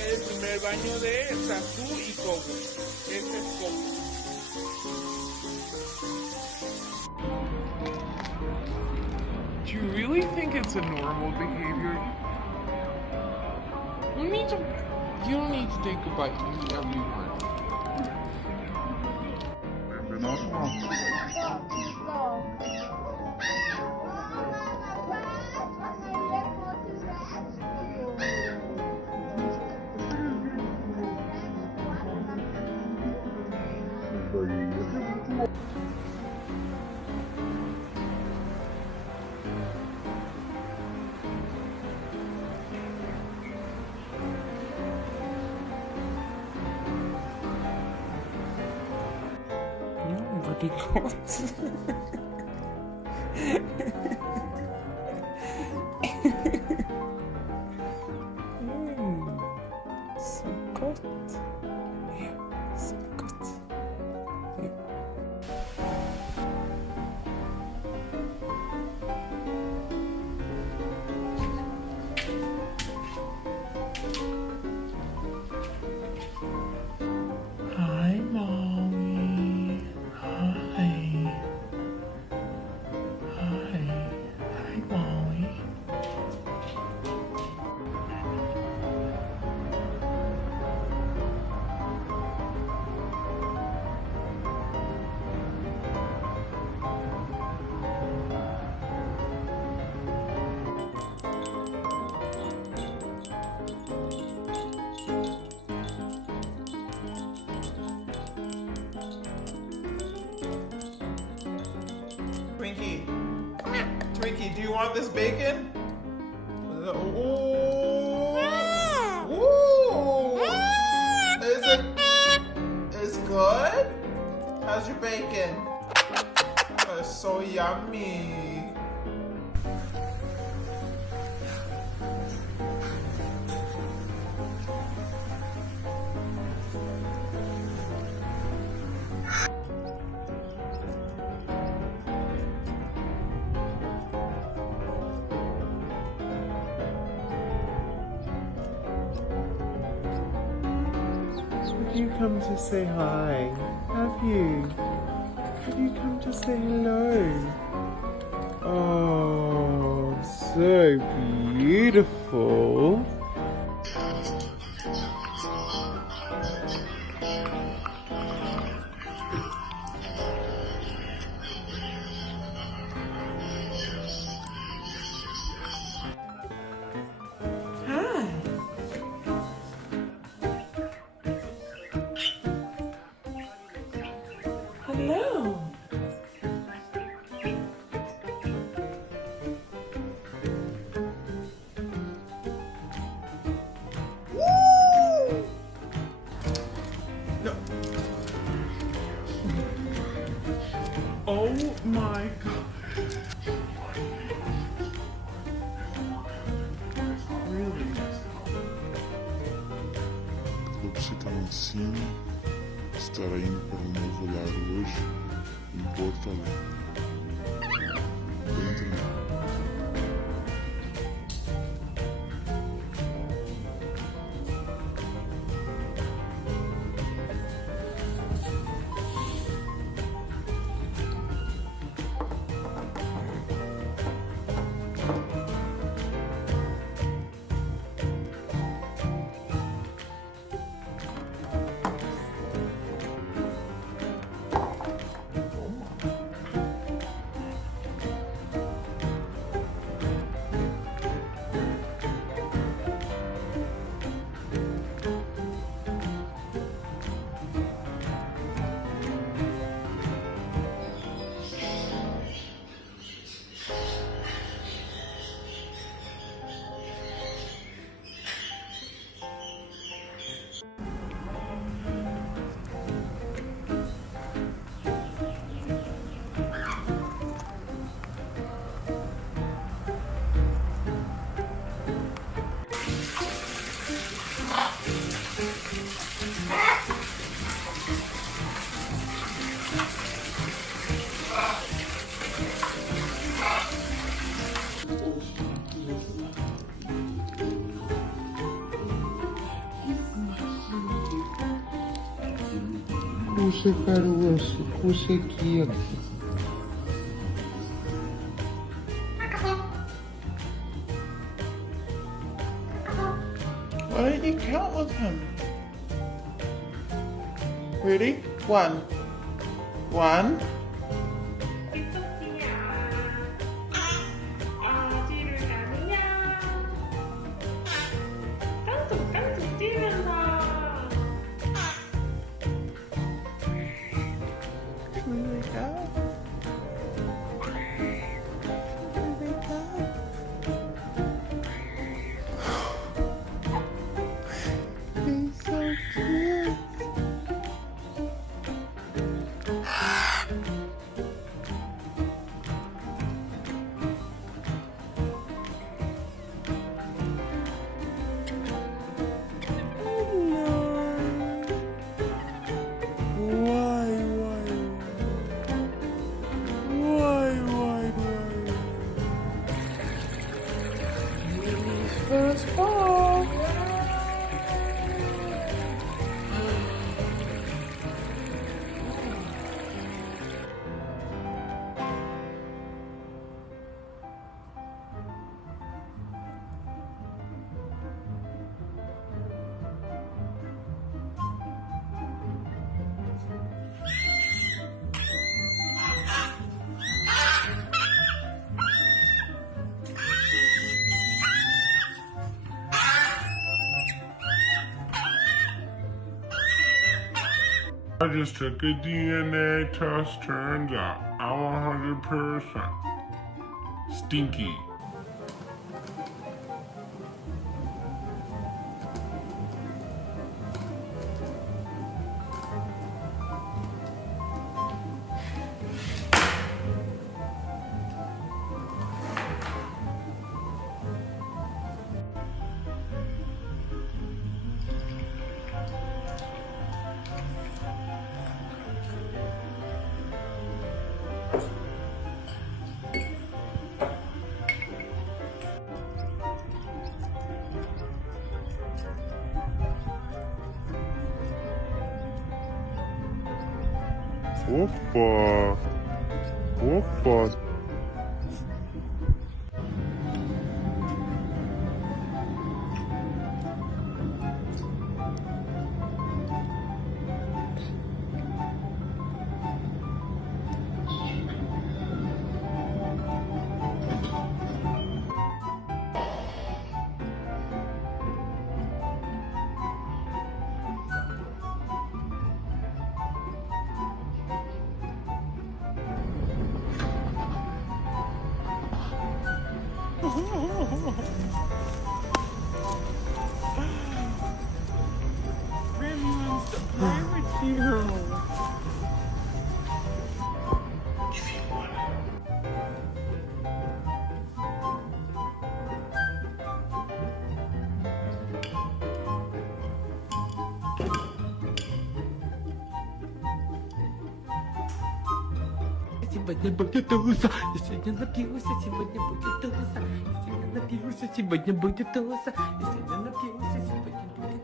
ser el primer baño de Sasu y Kobu. Este es Kobu. Do you really think it's a normal behavior? You don't need to take a bite whenever you want. Nobody goes. Så gott. Ja, så gott. Ja. Hi, Mommy. Hi. Hi. Hi, Mommy. Twinkie. Twinkie, do you want this bacon? Ooh. Ooh. Is it good? How's your bacon? Oh, it's so yummy. Have you come to say hi? Have you? Have you come to say hello? Oh, so beautiful. Hi. Hello. Woo! No. Oh my God. Really? Vou visitar a Cine, estará indo para um novo lar hoje, em Porto Alegre. Bem tranquilo. Puxa, caroço, puxa aqui, ó. Why don't you count with him? Ready? 1. 1. 아지를 가느냐? 깡뚝깡뚝 뛰면서 Here we go. Here we go. He's so cute. First ball. I just took a DNA test, turns out I'm 100% stinky. Opa! Opa! Remy wants to play with you. Сегодня будет туса, сегодня напился, сегодня будет туса, сегодня напился, сегодня будет туса, сегодня напился, сегодня будет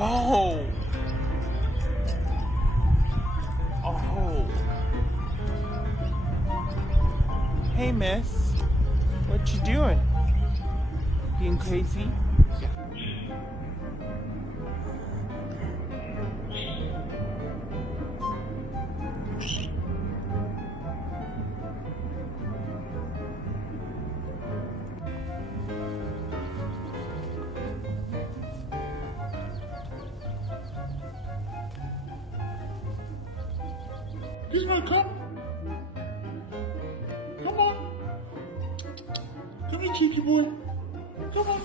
Oh. Oh. Hey, miss. What you doing? Being crazy? This way, come. Come on. Come here, cheeky boy. Come on.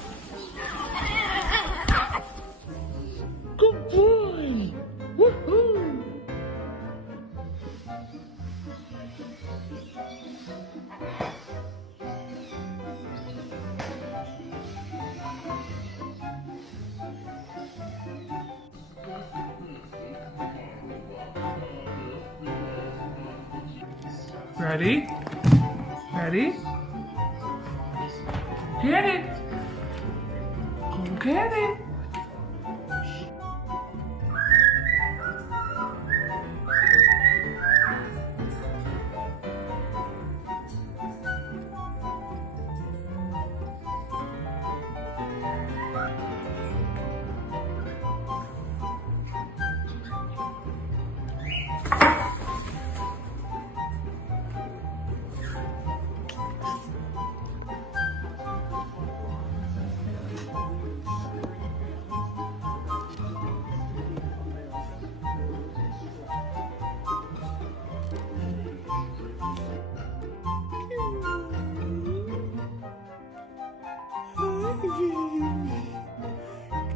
Good boy. Woohoo. Ready? Ready? Get it! Go get it!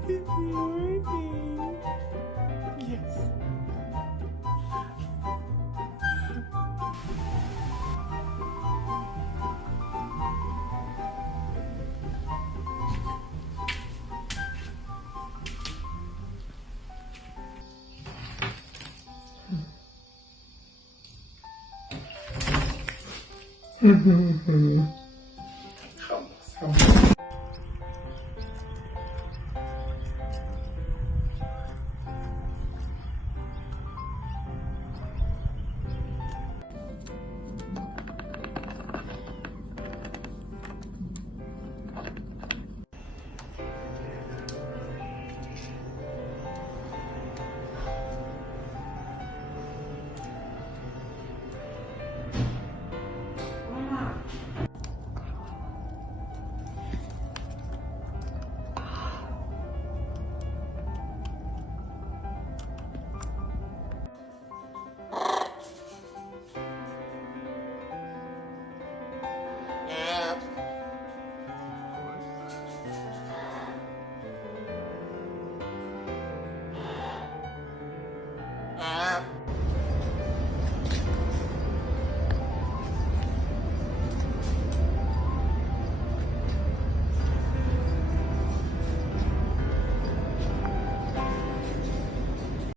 Good morning. Yes. Mm-hmm.